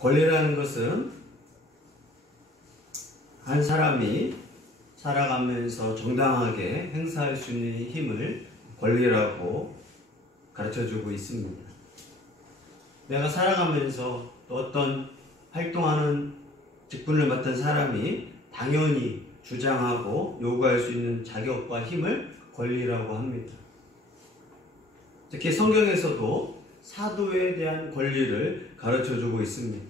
권리라는 것은 한 사람이 살아가면서 정당하게 행사할 수 있는 힘을 권리라고 가르쳐주고 있습니다. 내가 살아가면서 또 어떤 활동하는 직분을 맡은 사람이 당연히 주장하고 요구할 수 있는 자격과 힘을 권리라고 합니다. 특히 성경에서도 사도에 대한 권리를 가르쳐주고 있습니다.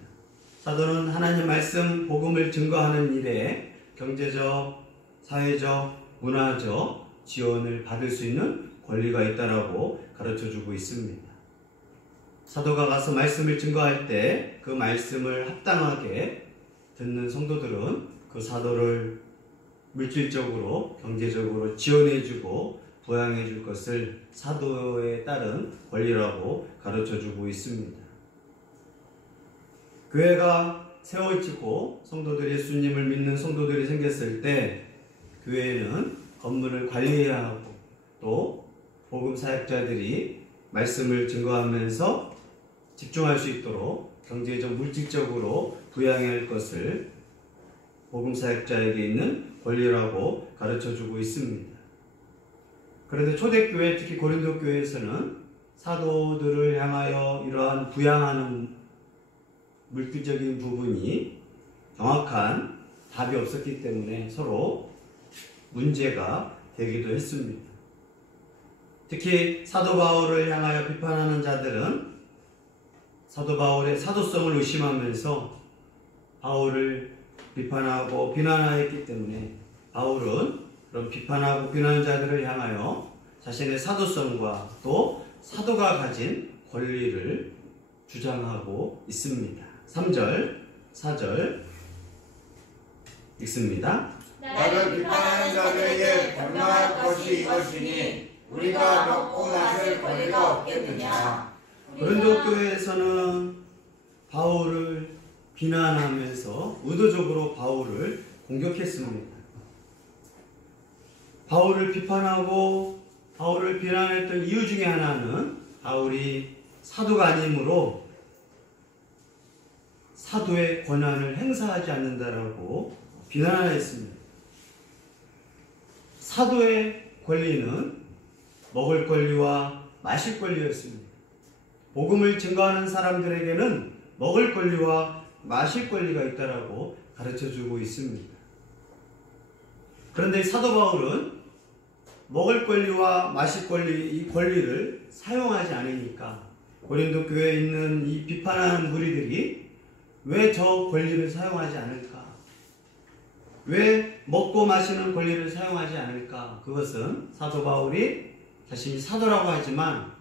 사도는 하나님 말씀, 복음을 증거하는 일에 경제적, 사회적, 문화적 지원을 받을 수 있는 권리가 있다라고 가르쳐주고 있습니다. 사도가 가서 말씀을 증거할 때 그 말씀을 합당하게 듣는 성도들은 그 사도를 물질적으로, 경제적으로 지원해주고 부양해줄 것을 사도에 따른 권리라고 가르쳐주고 있습니다. 교회가 세워지고 성도들이 예수님을 믿는 성도들이 생겼을 때 교회는 건물을 관리해야 하고 또 복음 사역자들이 말씀을 증거하면서 집중할 수 있도록 경제적, 물질적으로 부양해야 할 것을 복음 사역자에게 있는 권리라고 가르쳐주고 있습니다. 그런데 초대교회, 특히 고린도 교회에서는 사도들을 향하여 이러한 부양하는 물질적인 부분이 정확한 답이 없었기 때문에 서로 문제가 되기도 했습니다. 특히 사도 바울을 향하여 비판하는 자들은 사도 바울의 사도성을 의심하면서 바울을 비판하고 비난하였기 때문에 바울은 그런 비판하고 비난하는 자들을 향하여 자신의 사도성과 또 사도가 가진 권리를 주장하고 있습니다. 3절, 4절 읽습니다. 나를 비판하는 자들에게 변명할 것이 이것이니 우리가 먹고 마실 권리가 없겠느냐. 고린도 교회에서는 바울을 비난하면서 의도적으로 바울을 공격했습니다. 바울을 비판하고 바울을 비난했던 이유 중에 하나는 바울이 사도가 아니므로 사도의 권한을 행사하지 않는다라고 비난하였습니다. 사도의 권리는 먹을 권리와 마실 권리였습니다. 복음을 증거하는 사람들에게는 먹을 권리와 마실 권리가 있다라고 가르쳐주고 있습니다. 그런데 사도 바울은 먹을 권리와 마실 권리, 이 권리를 사용하지 않으니까 고린도 교회에 있는 이 비판하는 무리들이 왜 저 권리를 사용하지 않을까? 왜 먹고 마시는 권리를 사용하지 않을까? 그것은 사도 바울이 자신이 사도라고 하지만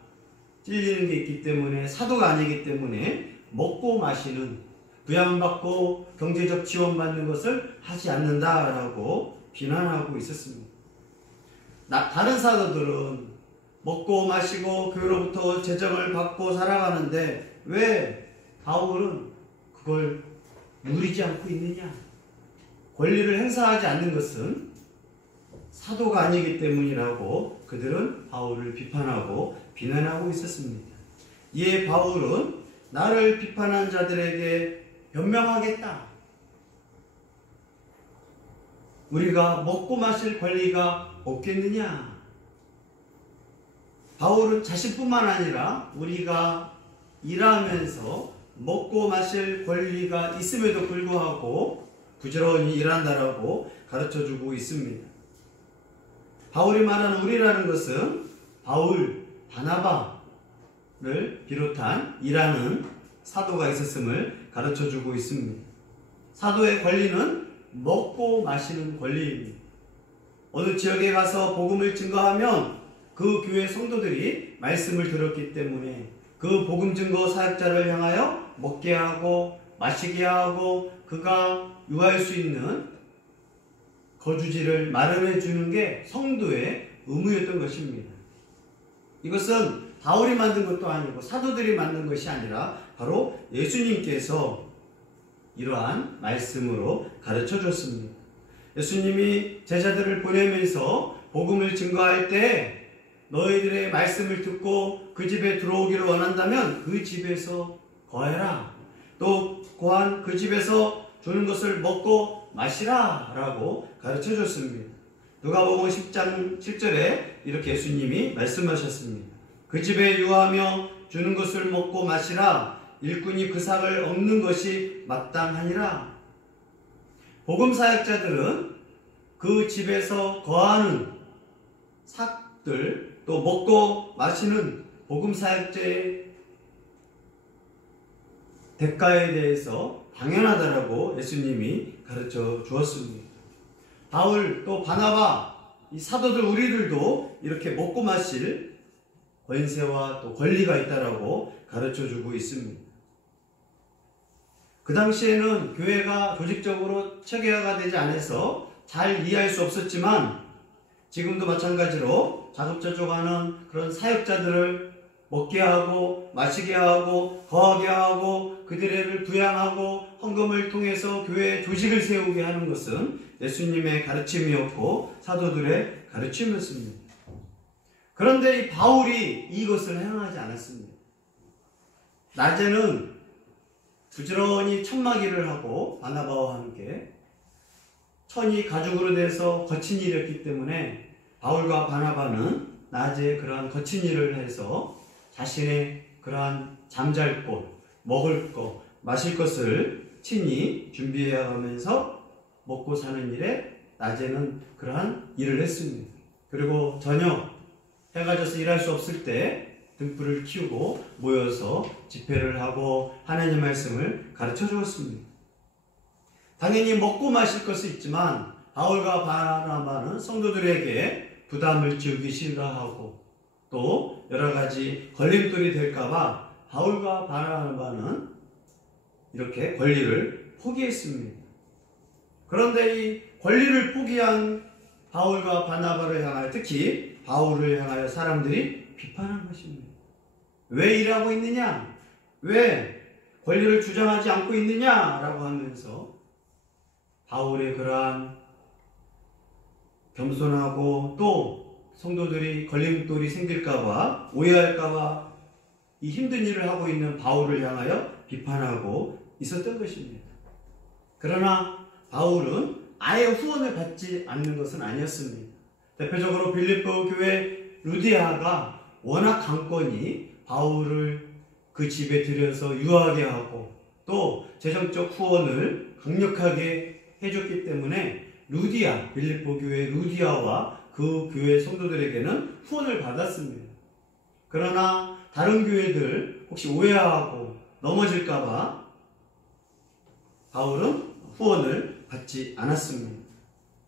찔리는 게 있기 때문에 사도가 아니기 때문에 먹고 마시는 부양받고 경제적 지원받는 것을 하지 않는다라고 비난하고 있었습니다. 다른 사도들은 먹고 마시고 교회로부터 재정을 받고 살아가는데 왜 바울은 그걸 누리지 않고 있느냐? 권리를 행사하지 않는 것은 사도가 아니기 때문이라고 그들은 바울을 비판하고 비난하고 있었습니다. 이에 바울은 나를 비판한 자들에게 변명하겠다. 우리가 먹고 마실 권리가 없겠느냐? 바울은 자신뿐만 아니라 우리가 일하면서 먹고 마실 권리가 있음에도 불구하고 부지런히 일한다라고 가르쳐주고 있습니다. 바울이 말하는 우리라는 것은 바울, 바나바를 비롯한 일하는 사도가 있었음을 가르쳐주고 있습니다. 사도의 권리는 먹고 마시는 권리입니다. 어느 지역에 가서 복음을 증거하면 그 교회 성도들이 말씀을 들었기 때문에 그 복음 증거 사역자를 향하여 먹게 하고 마시게 하고 그가 유할 수 있는 거주지를 마련해 주는 게 성도의 의무였던 것입니다. 이것은 바울이 만든 것도 아니고 사도들이 만든 것이 아니라 바로 예수님께서 이러한 말씀으로 가르쳐 줬습니다. 예수님이 제자들을 보내면서 복음을 증거할 때 너희들의 말씀을 듣고 그 집에 들어오기를 원한다면 그 집에서 거해라. 또 고한 그 집에서 주는 것을 먹고 마시라 라고 가르쳐 줬습니다. 누가복음 10장 7절에 이렇게 예수님이 말씀하셨습니다. 그 집에 유하며 주는 것을 먹고 마시라. 일꾼이 그 삭을 얻는 것이 마땅하니라. 복음 사역자들은 그 집에서 거하는 삭들, 또 먹고 마시는 복음 사역자의 대가에 대해서 당연하다라고 예수님이 가르쳐 주었습니다. 바울 또 바나바, 이 사도들 우리들도 이렇게 먹고 마실 권세와 또 권리가 있다라고 가르쳐 주고 있습니다. 그 당시에는 교회가 조직적으로 체계화가 되지 않아서 잘 이해할 수 없었지만 지금도 마찬가지로 자급자족하는 그런 사역자들을 먹게 하고 마시게 하고 거하게 하고 그들을 부양하고 헌금을 통해서 교회의 조직을 세우게 하는 것은 예수님의 가르침이었고 사도들의 가르침이었습니다. 그런데 이 바울이 이것을 행하지 않았습니다. 낮에는 부지런히 천막일을 하고 바나바와 함께 천이 가죽으로 돼서 거친 일이었기 때문에 바울과 바나바는 낮에 그러한 거친 일을 해서 자신의 그러한 잠잘 곳, 먹을 것, 마실 것을 친히 준비해 가면서 먹고 사는 일에 낮에는 그러한 일을 했습니다. 그리고 저녁 해가 져서 일할 수 없을 때 등불을 켜고 모여서 집회를 하고 하나님의 말씀을 가르쳐 주었습니다. 당연히 먹고 마실 것은 있지만 바울과 바나바는 성도들에게 부담을 지우기 싫어하고 또 여러 가지 걸림돌이 될까봐 바울과 바나바는 이렇게 권리를 포기했습니다. 그런데 이 권리를 포기한 바울과 바나바를 향하여 특히 바울을 향하여 사람들이 비판한 것입니다. 왜 일하고 있느냐? 왜 권리를 주장하지 않고 있느냐? 라고 하면서 바울의 그러한 겸손하고 또 성도들이 걸림돌이 생길까봐 오해할까봐 이 힘든 일을 하고 있는 바울을 향하여 비판하고 있었던 것입니다. 그러나 바울은 아예 후원을 받지 않는 것은 아니었습니다. 대표적으로 빌립보 교회 루디아가 워낙 강권이 바울을 그 집에 들여서 유하게 하고 또 재정적 후원을 강력하게 해줬기 때문에 루디아, 빌립보 교회 루디아와 그 교회 성도들에게는 후원을 받았습니다. 그러나 다른 교회들 혹시 오해하고 넘어질까봐 바울은 후원을 받지 않았습니다.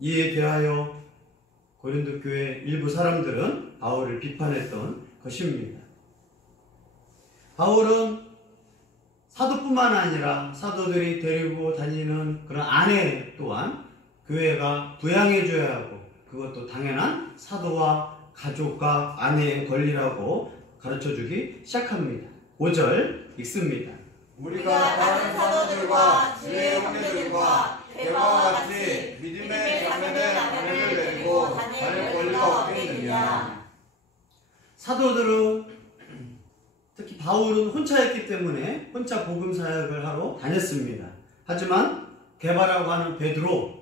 이에 대하여 고린도 교회 일부 사람들은 바울을 비판했던 것입니다. 바울은 사도뿐만 아니라 사도들이 데리고 다니는 그런 아내 또한 교회가 부양해줘야 하고 그것도 당연한 사도와 가족과 아내의 권리라고 가르쳐주기 시작합니다. 5절 읽습니다. 우리가 다른 사도들과 지혜의 형제들과 대바와 같이 믿음의 자매의 아내를 데리고 다닐 권리가 없겠느냐. 사도들은 특히 바울은 혼자였기 때문에 혼자 복음 사역을 하러 다녔습니다. 하지만 게바라고 하는 베드로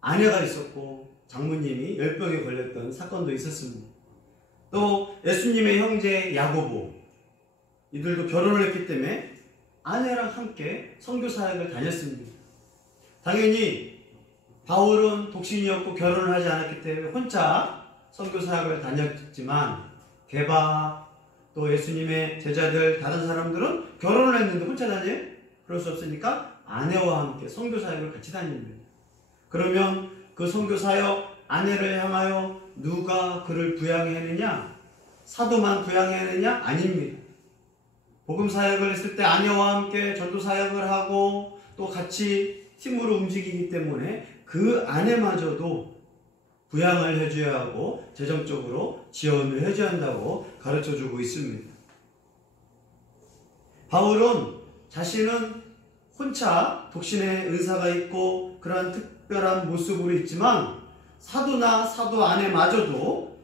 아내가 있었고 장모님이 열병에 걸렸던 사건도 있었습니다. 또 예수님의 형제 야고보 이들도 결혼을 했기 때문에 아내랑 함께 선교 사역을 다녔습니다. 당연히 바울은 독신이었고 결혼을 하지 않았기 때문에 혼자 선교 사역을 다녔지만 게바 또 예수님의 제자들 다른 사람들은 결혼을 했는데 혼자 다녀요? 그럴 수 없으니까 아내와 함께 선교 사역을 같이 다닙니다. 그러면 그 선교 사역 아내를 향하여 누가 그를 부양해내느냐? 사도만 부양해내느냐? 아닙니다. 복음 사역을 했을 때 아내와 함께 전도 사역을 하고 또 같이 팀으로 움직이기 때문에 그 아내마저도 부양을 해줘야 하고 재정적으로 지원을 해줘야 한다고 가르쳐주고 있습니다. 바울은 자신은 혼자 독신의 은사가 있고 그러한 특별한 모습으로 있지만 사도나 사도 아내마저도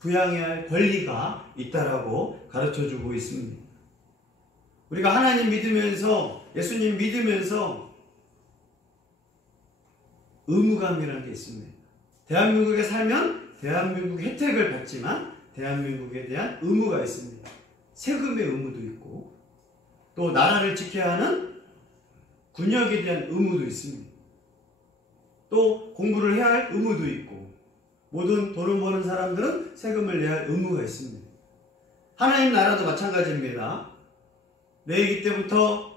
부양해야 할 권리가 있다라고 가르쳐주고 있습니다. 우리가 하나님 믿으면서, 예수님 믿으면서 의무감이라는 게 있습니다. 대한민국에 살면 대한민국 혜택을 받지만 대한민국에 대한 의무가 있습니다. 세금의 의무도 있고 또 나라를 지켜야 하는 군역에 대한 의무도 있습니다. 또 공부를 해야 할 의무도 있고 모든 돈을 버는 사람들은 세금을 내야 할 의무가 있습니다. 하나님 나라도 마찬가지입니다. 레위기 때부터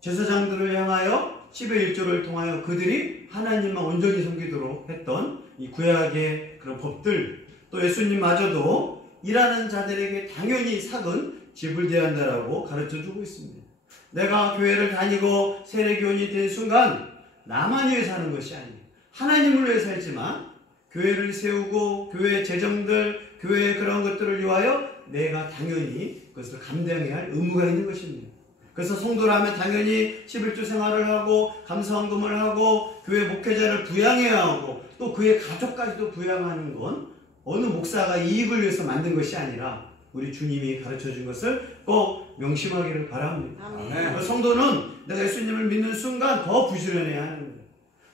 제사장들을 향하여 10의 1조를 통하여 그들이 하나님만 온전히 섬기도록 했던 이 구약의 그런 법들, 또 예수님마저도 일하는 자들에게 당연히 삭은 지불돼야 한다라고 가르쳐주고 있습니다. 내가 교회를 다니고 세례교원이 된 순간 나만 위해 사는 것이 아니에요. 하나님을 위해 살지만 교회를 세우고 교회의 재정들, 교회의 그런 것들을 위하여 내가 당연히 그것을 감당해야 할 의무가 있는 것입니다. 그래서 성도라면 당연히 11조 생활을 하고 감사헌금을 하고 교회 목회자를 부양해야 하고 또 그의 가족까지도 부양하는 건 어느 목사가 이익을 위해서 만든 것이 아니라 우리 주님이 가르쳐준 것을 꼭 명심하기를 바랍니다. 아멘. 성도는 내가 예수님을 믿는 순간 더 부지런해야 하는 거예요.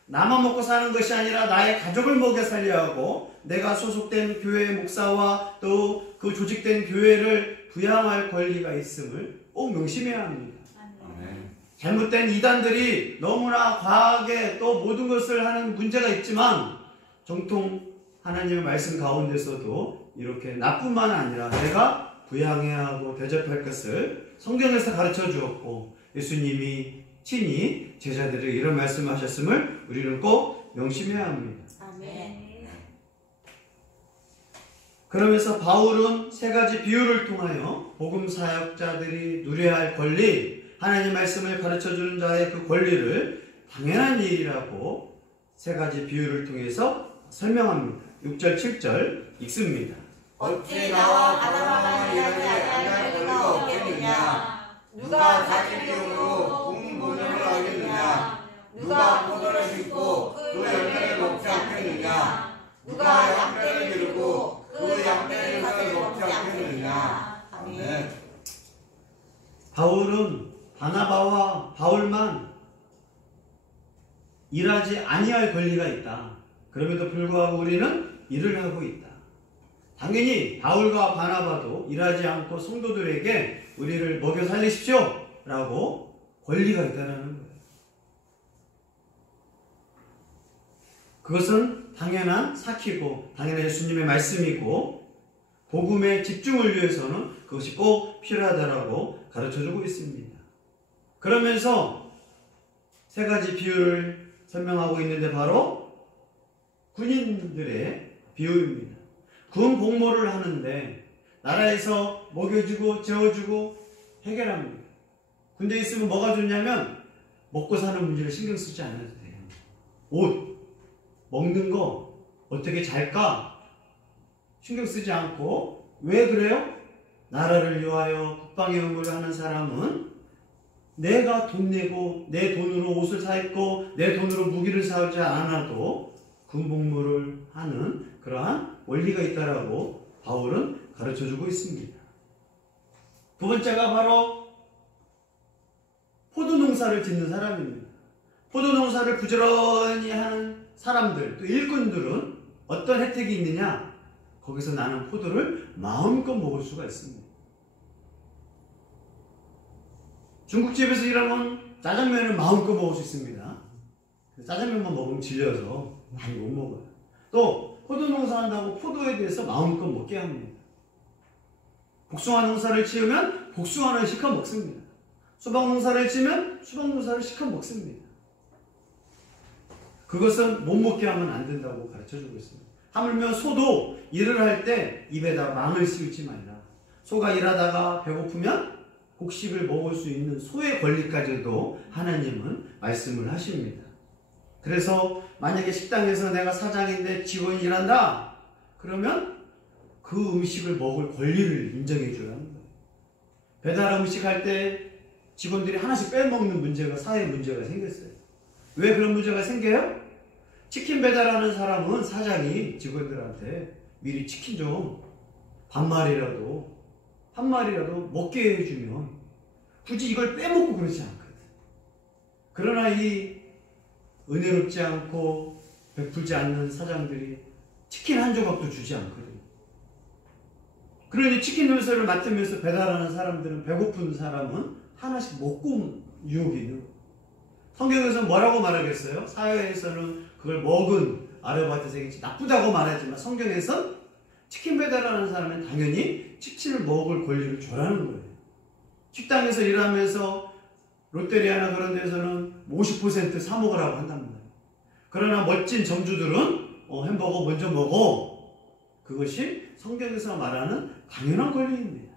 나만 먹고 사는 것이 아니라 나의 가족을 먹여 살려야 하고 내가 소속된 교회 목사와 또 그 조직된 교회를 부양할 권리가 있음을 꼭 명심해야 합니다. 아멘. 잘못된 이단들이 너무나 과하게 또 모든 것을 하는 문제가 있지만 정통 하나님의 말씀 가운데서도 이렇게 나뿐만 아니라 내가 부양해야 하고 대접할 것을 성경에서 가르쳐 주었고 예수님이 친히 제자들에게 이런 말씀을 하셨음을 우리는 꼭 명심해야 합니다. 아멘. 그러면서 바울은 세 가지 비유를 통하여 복음 사역자들이 누려야 할 권리, 하나님 말씀을 가르쳐주는 자의 그 권리를 당연한 일이라고 세 가지 비유를 통해서 설명합니다. 6절, 7절 읽습니다. 어찌 나와 바나바가 일하지 아니할 권리가 없겠느냐? 누가 자기 비용으로 공분을 하겠느냐? 누가 포도를 심고 그 열매를 먹지 않겠느냐? 누가 양떼를 기르고 그 양떼를 먹지 않겠느냐? 아멘. 바울은 바나바와 바울만 일하지 아니할 권리가 있다. 그럼에도 불구하고 우리는 일을 하고 있다. 당연히 바울과 바나바도 일하지 않고 성도들에게 우리를 먹여 살리십시오 라고 권리가 있다는 거예요. 그것은 당연한 사키고 당연한 예수님의 말씀이고 복음의 집중을 위해서는 그것이 꼭 필요하다라고 가르쳐주고 있습니다. 그러면서 세 가지 비유를 설명하고 있는데 바로 군인들의 비유입니다. 군 복무를 하는데 나라에서 먹여주고 재워주고 해결합니다. 군대에 있으면 뭐가 좋냐면 먹고 사는 문제를 신경 쓰지 않아도 돼요. 옷, 먹는 거, 어떻게 잘까 신경 쓰지 않고 왜 그래요? 나라를 위하여 국방의 의무를 하는 사람은 내가 돈 내고 내 돈으로 옷을 사 입고 내 돈으로 무기를 사오지 않아도 군복무를 하는 그러한 원리가 있다라고 바울은 가르쳐주고 있습니다. 두 번째가 바로 포도 농사를 짓는 사람입니다. 포도 농사를 부지런히 하는 사람들, 또 일꾼들은 어떤 혜택이 있느냐? 거기서 나는 포도를 마음껏 먹을 수가 있습니다. 중국집에서 일하면 짜장면을 마음껏 먹을 수 있습니다. 짜장면만 먹으면 질려서 많이 못 먹어요. 또 포도 농사한다고 포도에 대해서 마음껏 먹게 합니다. 복숭아 농사를 지으면 복숭아를 시켜 먹습니다. 수박 농사를 지으면 수박 농사를 시켜 먹습니다. 그것은 못 먹게 하면 안 된다고 가르쳐주고 있습니다. 하물며 소도 일을 할 때 입에다 망을 씌우지 말라. 소가 일하다가 배고프면 곡식을 먹을 수 있는 소의 권리까지도 하나님은 말씀을 하십니다. 그래서 만약에 식당에서 내가 사장인데 직원이 일한다 그러면 그 음식을 먹을 권리를 인정해 줘야 합니다. 배달 음식 할 때 직원들이 하나씩 빼먹는 문제가 사회 문제가 생겼어요. 왜 그런 문제가 생겨요? 치킨 배달하는 사람은 사장이 직원들한테 미리 치킨 좀 반마리라도 한 마리라도 먹게 해주면 굳이 이걸 빼먹고 그러지 않거든. 그러나 이 은혜롭지 않고 베풀지 않는 사장들이 치킨 한 조각도 주지 않거든. 그러니 치킨 냄새를 맡으면서 배달하는 사람들은, 배고픈 사람은 하나씩 먹고 유혹이 있는 거예요. 성경에서 뭐라고 말하겠어요? 사회에서는 그걸 먹은 아르바이트생이 나쁘다고 말하지만 성경에서 치킨 배달하는 사람은 당연히 치킨을 먹을 권리를 줘라는 거예요. 식당에서 일하면서 롯데리아나 그런 데서는 50% 사 먹으라고 한단 말이에요. 그러나 멋진 점주들은 햄버거 먼저 먹어. 그것이 성경에서 말하는 당연한 권리입니다.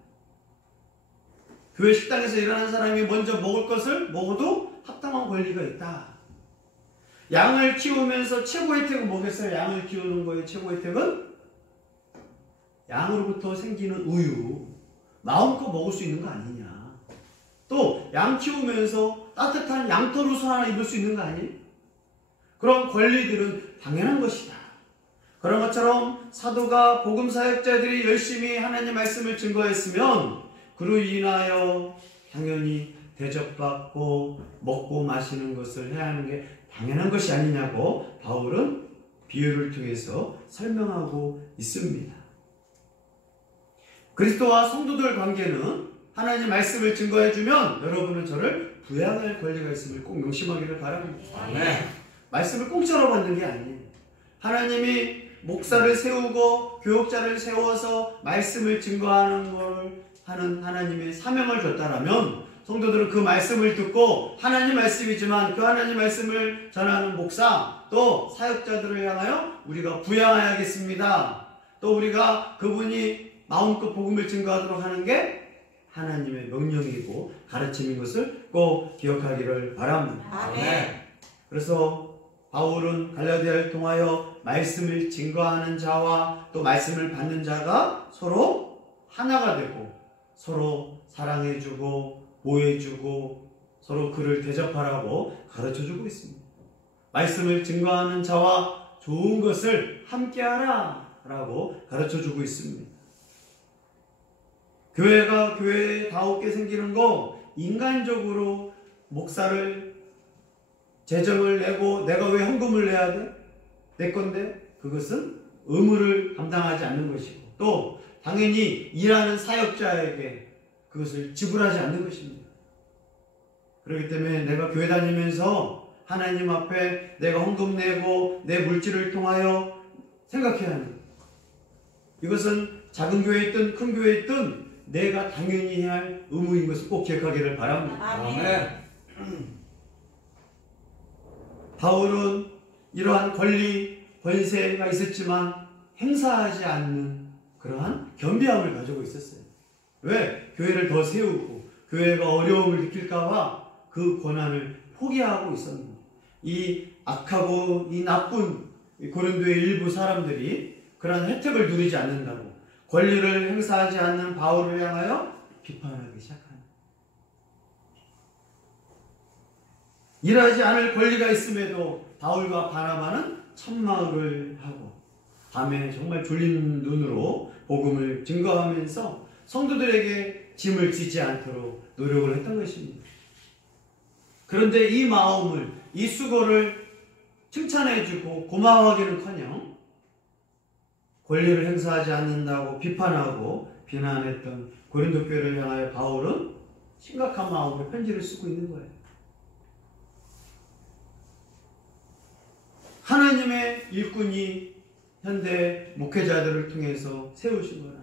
교회 식당에서 일하는 사람이 먼저 먹을 것을 먹어도 합당한 권리가 있다. 양을 키우면서 최고의 혜택은 뭐겠어요? 양을 키우는 거의 최고의 혜택은 양으로부터 생기는 우유, 마음껏 먹을 수 있는 거 아니냐. 또 양 키우면서 따뜻한 양털 옷을 하나 입을 수 있는 거 아니? 그런 권리들은 당연한 것이다. 그런 것처럼 사도가 복음 사역자들이 열심히 하나님 말씀을 증거했으면 그로 인하여 당연히 대접받고 먹고 마시는 것을 해야 하는 게 당연한 것이 아니냐고 바울은 비유를 통해서 설명하고 있습니다. 그리스도와 성도들 관계는 하나님 말씀을 증거해주면 여러분은 저를 부양할 권리가 있음을 꼭 명심하기를 바랍니다. 네. 말씀을 공짜로 받는 게 아니에요. 하나님이 목사를 세우고 교육자를 세워서 말씀을 증거하는 걸 하는 하나님의 사명을 줬다라면 성도들은 그 말씀을 듣고 하나님 말씀이지만 그 하나님 말씀을 전하는 목사 또 사역자들을 향하여 우리가 부양해야겠습니다. 또 우리가 그분이 마음껏 복음을 증거하도록 하는 게 하나님의 명령이고 가르침인 것을 꼭 기억하기를 바랍니다. 아멘. 그래서 바울은 갈라디아를 통하여 말씀을 증거하는 자와 또 말씀을 받는 자가 서로 하나가 되고 서로 사랑해주고 보호해주고 서로 그를 대접하라고 가르쳐주고 있습니다. 말씀을 증거하는 자와 좋은 것을 함께하라 라고 가르쳐주고 있습니다. 교회가 교회다웠게 생기는 거 인간적으로 목사를 재정을 내고 내가 왜 헌금을 내야 돼? 내 건데 그것은 의무를 감당하지 않는 것이고 또 당연히 일하는 사역자에게 그것을 지불하지 않는 것입니다. 그렇기 때문에 내가 교회 다니면서 하나님 앞에 내가 헌금 내고 내 물질을 통하여 생각해야 하는 것. 이것은 작은 교회에 있든 큰 교회에 있든 내가 당연히 해야 할 의무인 것을 꼭 기억하기를 바랍니다. 아멘. 바울은 이러한 권리, 권세가 있었지만 행사하지 않는 그러한 겸비함을 가지고 있었어요. 왜? 교회를 더 세우고 교회가 어려움을 느낄까봐 그 권한을 포기하고 있었는데 이 악하고 이 나쁜 고린도의 일부 사람들이 그러한 혜택을 누리지 않는다고 권리를 행사하지 않는 바울을 향하여 비판하기 시작합니다. 일하지 않을 권리가 있음에도 바울과 바나바는 천막을 하고 밤에 정말 졸린 눈으로 복음을 증거하면서 성도들에게 짐을 지지 않도록 노력을 했던 것입니다. 그런데 이 마음을, 이 수고를 칭찬해주고 고마워하기는커녕 권리를 행사하지 않는다고 비판하고 비난했던 고린도 교회를 향하여 바울은 심각한 마음으로 편지를 쓰고 있는 거예요. 하나님의 일꾼이 현대 목회자들을 통해서 세우신 거라.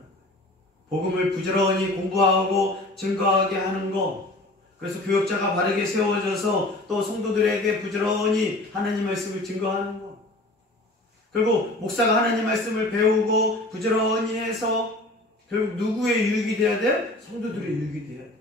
복음을 부지런히 공부하고 증거하게 하는 것. 그래서 교역자가 바르게 세워져서 또 성도들에게 부지런히 하나님 말씀을 증거하는 것. 그리고 목사가 하나님 말씀을 배우고 부지런히 해서 결국 누구의 유익이 돼야 돼? 성도들의 유익이 돼야 돼.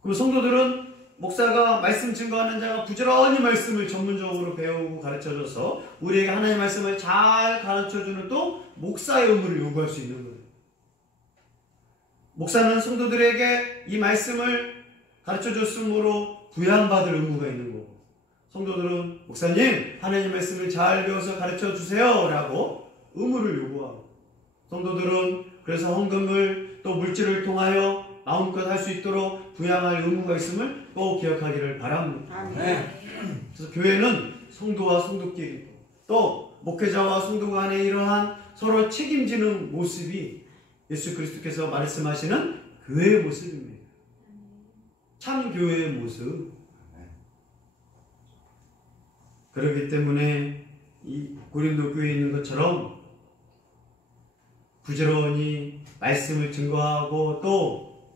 그리고 성도들은 목사가 말씀 증거하는 자가 부지런히 말씀을 전문적으로 배우고 가르쳐줘서 우리에게 하나님의 말씀을 잘 가르쳐주는 또 목사의 의무를 요구할 수 있는 거예요. 목사는 성도들에게 이 말씀을 가르쳐줬으므로 부양받을 의무가 있는 거고 성도들은 목사님 하나님 말씀을 잘 배워서 가르쳐주세요 라고 의무를 요구하고 성도들은 그래서 헌금을 또 또 물질을 통하여 마음껏 할 수 있도록 부양할 의무가 있음을 꼭 기억하기를 바랍니다. 그래서 교회는 성도와 성도끼리 또 목회자와 성도 간의 이러한 서로 책임지는 모습이 예수 그리스도께서 말씀하시는 교회의 모습입니다. 참 교회의 모습. 그렇기 때문에 이 고린도 교회에 있는 것처럼 부지런히 말씀을 증거하고 또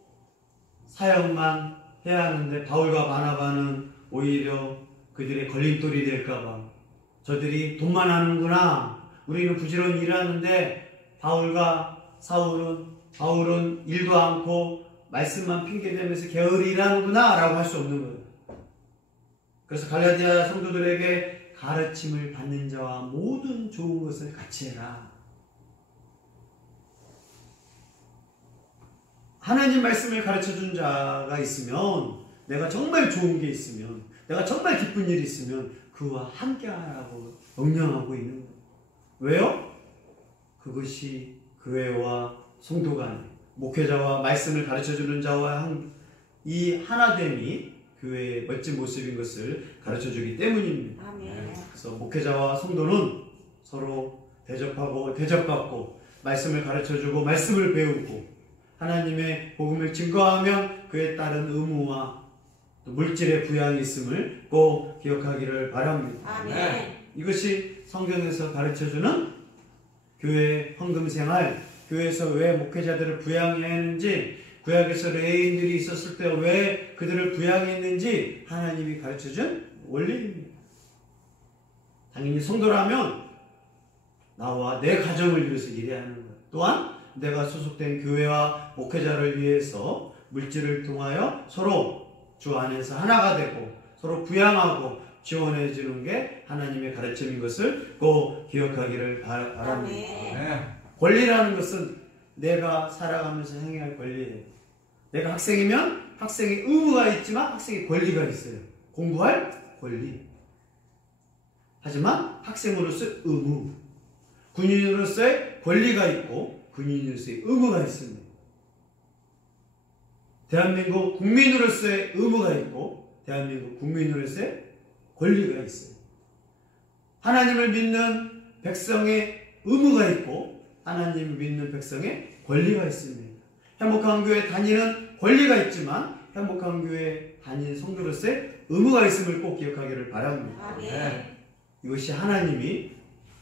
사역만 해야 하는데 바울과 바나바는 오히려 그들의 걸림돌이 될까봐 저들이 돈만 하는구나, 우리는 부지런히 일하는데 바울은 일도 않고 말씀만 핑계대면서 게으르게 일하는구나 라고 할 수 없는 거예요. 그래서 갈라디아 성도들에게 가르침을 받는 자와 모든 좋은 것을 같이 해라. 하나님 말씀을 가르쳐준 자가 있으면, 내가 정말 좋은 게 있으면, 내가 정말 기쁜 일이 있으면 그와 함께하라고 명령하고 있는 거예요. 왜요? 그것이 교회와 성도 간, 목회자와 말씀을 가르쳐주는 자와 이 하나됨이 교회의 멋진 모습인 것을 가르쳐주기 때문입니다. 아멘. 그래서 목회자와 성도는 서로 대접하고 대접받고 말씀을 가르쳐주고 말씀을 배우고 하나님의 복음을 증거하면 그에 따른 의무와 또 물질의 부양이 있음을 꼭 기억하기를 바랍니다. 아멘. 이것이 성경에서 가르쳐주는 교회 헌금생활, 교회에서 왜 목회자들을 부양해야 하는지, 구약에서 레위인들이 있었을 때 왜 그들을 부양했는지 하나님이 가르쳐준 원리입니다. 당연히 성도라면 나와 내 가정을 위해서 일해야 하는 것, 또한 내가 소속된 교회와 목회자를 위해서 물질을 통하여 서로 주 안에서 하나가 되고 서로 부양하고 지원해 주는 게 하나님의 가르침인 것을 꼭 기억하기를 바랍니다. 권리라는 것은 내가 살아가면서 행해야 할 권리예요. 내가 학생이면 학생의 의무가 있지만 학생의 권리가 있어요. 공부할 권리. 하지만 학생으로서 의무, 군인으로서의 권리가 있고 군인으로서의 의무가 있습니다. 대한민국 국민으로서의 의무가 있고 대한민국 국민으로서의 권리가 있어요. 하나님을 믿는 백성의 의무가 있고 하나님을 믿는 백성의 권리가 있습니다. 행복한 교회 다니는 권리가 있지만 행복한 교회 다니는 성도로서의 의무가 있음을 꼭 기억하기를 바랍니다. 이것이 하나님이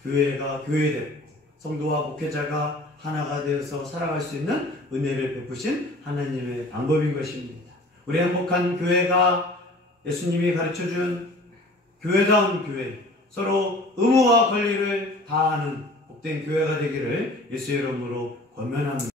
교회가 교회되고 성도와 목회자가 하나가 되어서 살아갈 수 있는 은혜를 베푸신 하나님의 방법인 것입니다. 우리 행복한 교회가 예수님이 가르쳐준 교회다운 교회, 서로 의무와 권리를 다하는 복된 교회가 되기를 예수의 이름으로 권면합니다.